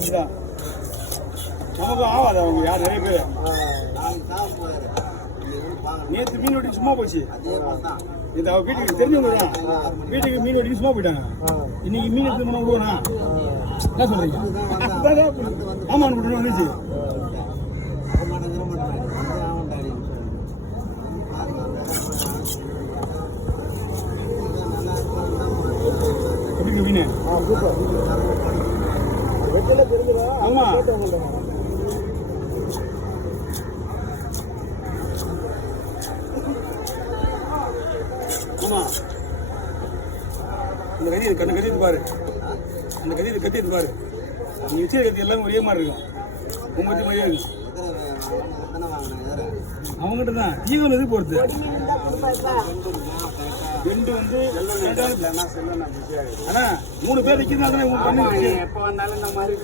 அப்படிதான் நமக்கும் ஆகாது. அவங்க யார் நிறைய பேர் நேற்று மீன் வெட்டி சும்மா போச்சு. இந்த வீட்டுக்கு தெரிஞ்சவங்க தான் வீட்டுக்கு மீன் வெட்டி சும்மா போயிட்டாங்க. இன்னைக்கு மீன் எடுத்து பண்ண விடுவோண்ணா என்ன சொல்றீங்க? ஆமா வந்துச்சு. எப்படி மீன்? ஆமா ஆமா இந்த கதி கண்ணு கட்டிட்டு பாரு. அந்த கதி கட்டிட்டு பாரு. நீ வச்சு கத்தி எல்லாமே ஒரே மாதிரி இருக்கும். உங்களுக்கு மாதிரியே இருக்கும். அவங்ககிட்ட தான் ஈவன் இது பொறுத்து ரெண்டு வந்து ஆனா 3 பேர் நிற்கிறது. எப்போ வந்தாலும் இந்த மாதிரி